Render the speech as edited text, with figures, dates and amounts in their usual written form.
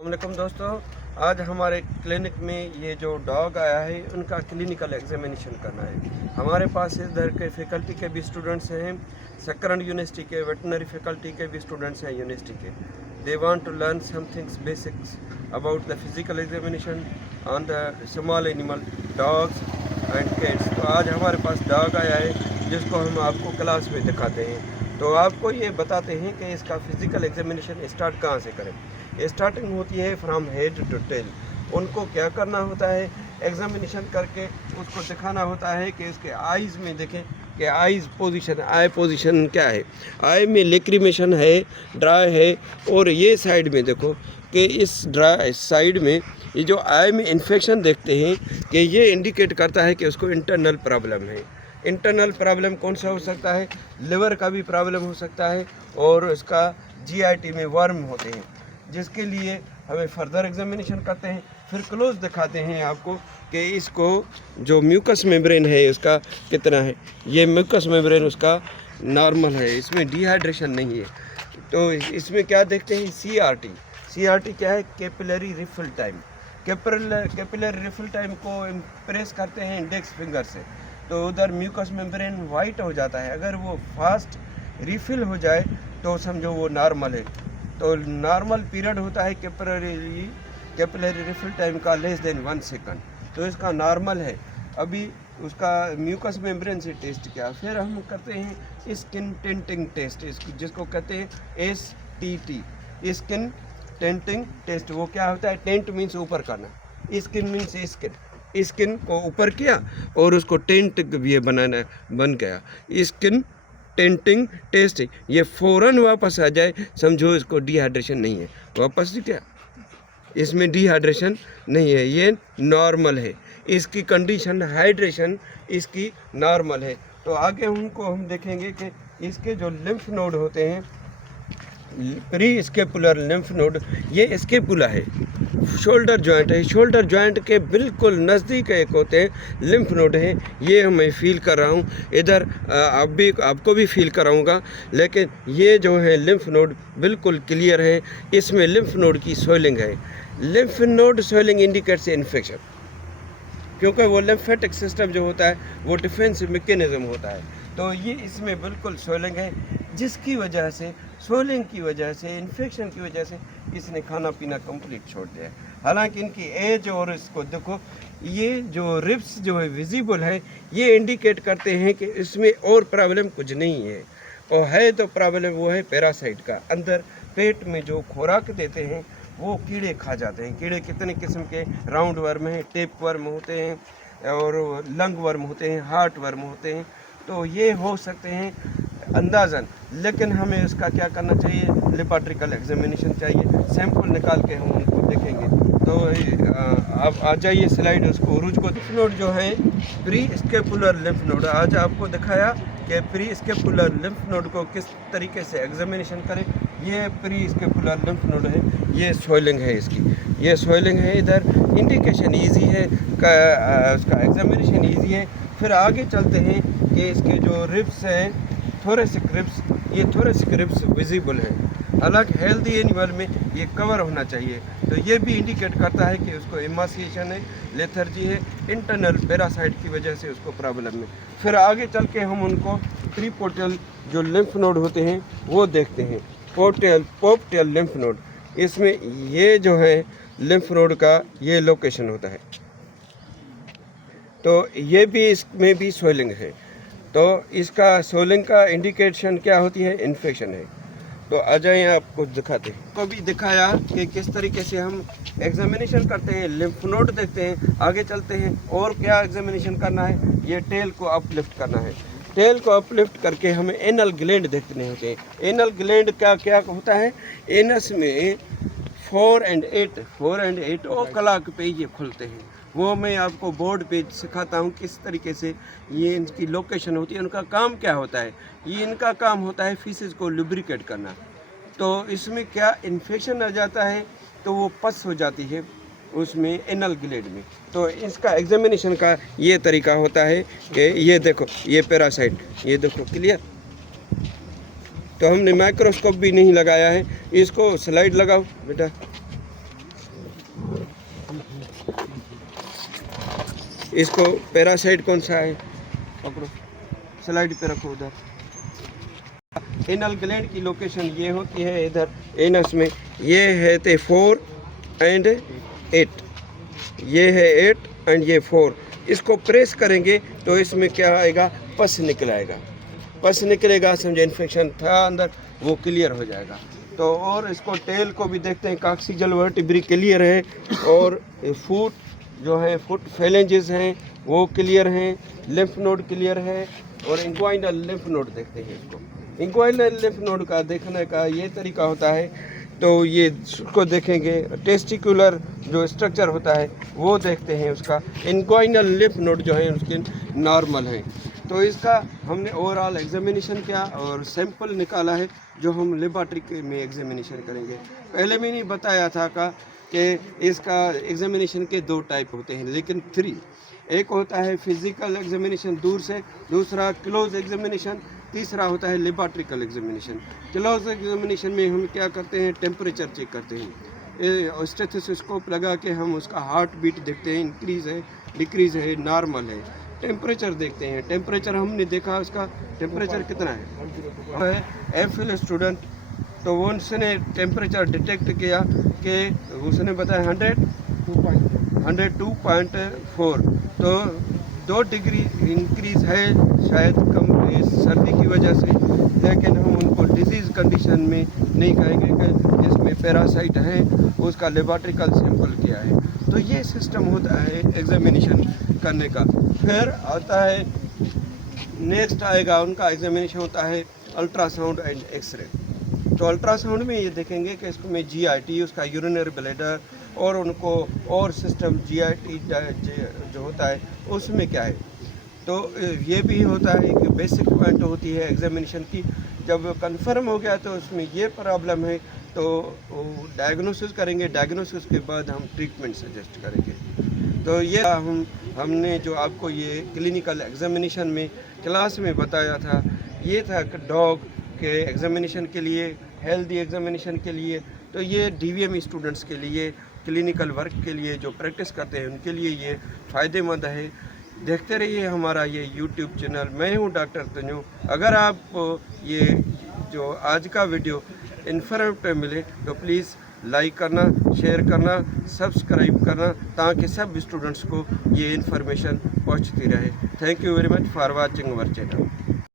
वालेकुम दोस्तों, आज हमारे क्लिनिक में ये जो डॉग आया है उनका क्लिनिकल एग्जामिनेशन करना है। हमारे पास इधर के फैकल्टी के भी स्टूडेंट्स हैं, सकरंड यूनिवर्सिटी के वेटनरी फैकल्टी के भी स्टूडेंट्स हैं यूनिवर्सिटी के। They want to learn somethings basics about the physical examination on the small animal dogs and cats. तो आज हमारे पास डॉग आया है जिसको हम आपको क्लास में दिखाते हैं। तो आपको ये बताते हैं कि इसका फिजिकल एग्जामिनेशन स्टार्ट कहाँ से करें। स्टार्टिंग होती है फ्रॉम हेड टू टेल। उनको क्या करना होता है, एग्जामिनेशन करके उसको दिखाना होता है कि इसके आइज़ में देखें कि आइज़ पोजीशन, आई पोजीशन क्या है, आई में लेक्रीमेशन है, ड्राई है, और ये साइड में देखो कि इस ड्राई साइड में ये जो आई में इन्फेक्शन देखते हैं कि ये इंडिकेट करता है कि उसको इंटरनल प्रॉब्लम है। इंटरनल प्रॉब्लम कौन सा हो सकता है, लिवर का भी प्रॉब्लम हो सकता है, और उसका जीआईटी में वर्म होते हैं, जिसके लिए हमें फर्दर एग्जामिनेशन करते हैं। फिर क्लोज दिखाते हैं आपको कि इसको जो म्यूकस मेम्ब्रेन है उसका कितना है। ये म्यूकस मेम्ब्रेन उसका नॉर्मल है, इसमें डिहाइड्रेशन नहीं है। तो इसमें क्या देखते हैं, सीआरटी। सीआरटी क्या है, capillary refill time. Capillary refill time को प्रेस करते हैं इंडेक्स फिंगर से, तो उधर म्यूकस मेम्ब्रेन वाइट हो जाता है। अगर वो फास्ट रिफिल हो जाए तो समझो वो नॉर्मल है। तो नॉर्मल पीरियड होता है कैपिलरी रिफिल टाइम का लेस देन 1 सेकंड, तो इसका नॉर्मल है। अभी उसका म्यूकस मेम्ब्रेन से टेस्ट किया, फिर हम करते हैं स्किन टेंटिंग टेस्ट, जिसको कहते हैं STT, स्किन टेंटिंग टेस्ट। वो क्या होता है, टेंट मीन्स ऊपर करना, स्किन मीन्स स्किन को ऊपर किया और उसको टेंट भी बनाना बन गया, स्किन टेंटिंग टेस्ट। ये फ़ौरन वापस आ जाए, समझो इसको डिहाइड्रेशन नहीं है। वापस क्या, इसमें डिहाइड्रेशन नहीं है, ये नॉर्मल है। इसकी कंडीशन हाइड्रेशन इसकी नॉर्मल है। तो आगे उनको हम देखेंगे कि इसके जो लिम्फ नोड होते हैं, प्री स्केपुलर लिम्फ नोड, ये स्केपुला है, शोल्डर जॉइंट है, शोल्डर जॉइंट के बिल्कुल नज़दीक एक होते हैं लिम्फ नोड हैं। ये मैं फील कर रहा हूँ इधर, आपको भी फील कराऊँगा, लेकिन ये जो है लिम्फ नोड बिल्कुल क्लियर है। इसमें लिम्फ नोड की स्वेलिंग है। Lymph node swelling indicates infection, क्योंकि वो लिम्फेटिक सिस्टम जो होता है वो डिफेंस मैकेनिज्म होता है। तो ये इसमें बिल्कुल स्वेलिंग है, जिसकी वजह से, स्वेलिंग की वजह से, इन्फेक्शन की वजह से इसने खाना पीना कंप्लीट छोड़ दिया है। हालांकि इनकी एज, और इसको देखो, ये जो रिब्स जो है विजिबल है, ये इंडिकेट करते हैं कि इसमें और प्रॉब्लम कुछ नहीं है। और है तो प्रॉब्लम वो है पैरासाइट का। अंदर पेट में जो खुराक देते हैं वो कीड़े खा जाते हैं। कीड़े कितने किस्म के, राउंड वर्म हैं, टेप वर्म होते हैं, और लंग वर्म होते हैं, हार्ट वर्म होते हैं। तो ये हो सकते हैं अंदाज़न, लेकिन हमें इसका क्या करना चाहिए, लेबोरेटरी एग्जामिनेशन चाहिए, सैंपल निकाल के हम उनको देखेंगे। तो आप आ जाइए स्लाइड, उसको उरूज को। लिम्फ नोड जो है प्री स्केपुलर लिम्फ नोड, आज आपको दिखाया कि प्री स्केपुलर लिम्फ नोड को किस तरीके से एग्जामिनेशन करें। ये प्री स्केपुलर लिम्फ नोड है, ये स्वेलिंग है इसकी, ये स्वेलिंग है इधर, इंडिकेशन इजी है, उसका एग्जामिनेशन इजी है। फिर आगे चलते हैं कि इसके जो रिब्स हैं, थोरेसिक रिब्स, ये थोरेसिक रिब्स विजिबल हैं। हालांकि हेल्दी एनिमल में ये कवर होना चाहिए। तो ये भी इंडिकेट करता है कि उसको एमासिएशन है, लेथर्जी है, इंटरनल पैरासाइट की वजह से उसको प्रॉब्लम है। फिर आगे चल के हम उनको प्रीपोर्टल जो लिम्फ नोड होते हैं वो देखते हैं, पोप्टियल लिम्फ नोड। इसमें ये जो है लिम्फ नोड का ये लोकेशन होता है। तो ये भी, इसमें भी स्वेलिंग है। तो इसका स्वेलिंग का इंडिकेशन क्या होती है, इन्फेक्शन है। तो आ जाए आपको दिखाते हैं। तो भी दिखाया कि किस तरीके से हम एग्जामिनेशन करते हैं, लिम्फ नोड देखते हैं। आगे चलते हैं, और क्या एग्जामिनेशन करना है, ये टेल को अपलिफ्ट करना है। टेल को अपलिफ्ट करके हमें एनल ग्लैंड देखने होते हैं। एनल ग्लैंड का क्या होता है, एनस में 4 और 8 क्लॉक पे ये खुलते हैं। वो मैं आपको बोर्ड पे सिखाता हूँ किस तरीके से ये इनकी लोकेशन होती है, उनका काम क्या होता है। ये इनका काम होता है फीसेस को लुब्रिकेट करना। तो इसमें क्या इन्फेक्शन आ जाता है तो वो पस हो जाती है उसमें एनल ग्लैंड में। तो इसका एग्जामिनेशन का ये तरीका होता है कि ये देखो, ये पैरासाइट, ये देखो क्लियर। तो हमने माइक्रोस्कोप भी नहीं लगाया है, इसको स्लाइड लगाओ बेटा, इसको पैरासाइट कौन सा है, पकड़ो, स्लाइड पे रखो उधर। एनल ग्लैंड की लोकेशन ये होती है इधर एनस में, ये है 4 एंड 8, ये है 8 एंड ये 4। इसको प्रेस करेंगे तो इसमें क्या आएगा, पस निकल आएगा, पस निकलेगा, समझे इन्फेक्शन था अंदर वो क्लियर हो जाएगा। तो और इसको टेल को भी देखते हैं, कॉक्सियल वर्टिब्रा क्लियर है, और फुट जो है फुट फेलेंजेस हैं वो क्लियर हैं, लिम्फ नोड क्लियर है, और इंक्वाइनल लिम्फ नोड देखते हैं इसको। इंक्वाइनल लिम्फ नोड का देखने का ये तरीका होता है, तो ये उसको देखेंगे, टेस्टिकुलर जो स्ट्रक्चर होता है वो देखते हैं उसका। इंक्वाइनल लिम्फ नोड जो है उसके नॉर्मल है। तो इसका हमने ओवरऑल एग्जामिनेशन किया और सैंपल निकाला है जो हम लेबोरेटरी में एग्जामिनेशन करेंगे। पहले मैंने बताया था कि इसका एग्जामिनेशन के 2 टाइप होते हैं, लेकिन 3। एक होता है फिजिकल एग्जामिनेशन दूर से, दूसरा क्लोज एग्जामिनेशन, तीसरा होता है लेबोरेटरिकल एग्जामिनेशन। क्लोज एग्जामिनेशन में हम क्या करते हैं, टेम्परेचर चेक करते हैं, स्टेथोस्कोप लगा के हम उसका हार्ट बीट देखते हैं, इंक्रीज़ है, डिक्रीज़ है, नॉर्मल है। टेम्परेचर देखते हैं, टेम्परेचर हमने देखा उसका टेम्परेचर कितना है, एमफिल स्टूडेंट, तो वो उसने टेम्परेचर डिटेक्ट किया कि उसने बताया 102.4, तो 2 डिग्री इंक्रीज़ है शायद कम इस सर्दी की वजह से, लेकिन हम उनको डिजीज़ कंडीशन में नहीं कहेंगे कि इसमें पैरासाइट है, उसका लेबोरेटरिकल सैंपल किया है। तो ये सिस्टम होता है एग्जामिनेशन करने का। फिर आता है नेक्स्ट आएगा उनका एग्जामिनेशन होता है अल्ट्रासाउंड एंड एक्सरे। तो अल्ट्रासाउंड में ये देखेंगे कि इसमें GIT, उसका यूरिनरी ब्लैडर, और उनको और सिस्टम GIT जो होता है उसमें क्या है। तो ये भी होता है कि बेसिक पॉइंट होती है एग्जामिनेशन की। जब कंफर्म हो गया तो उसमें ये प्रॉब्लम है तो डायग्नोसिस करेंगे, डायग्नोसिस के बाद हम ट्रीटमेंट सजेस्ट करेंगे। तो ये हमने जो आपको ये क्लिनिकल एग्जामिनेशन में क्लास में बताया था, ये था डॉग के एग्जामिनेशन के लिए, हेल्दी एग्जामिनेशन के लिए। तो ये DVM स्टूडेंट्स के लिए, क्लिनिकल वर्क के लिए जो प्रैक्टिस करते हैं उनके लिए ये फ़ायदेमंद है। देखते रहिए हमारा ये YouTube चैनल। मैं हूँ डॉक्टर तन्जू। अगर आपको ये जो आज का वीडियो इन्फॉर्मेटिव मिले तो प्लीज़ लाइक करना, शेयर करना, सब्सक्राइब करना, ताकि सब स्टूडेंट्स को ये इन्फॉर्मेशन पहुँचती रहे। Thank you very much for watching our channel.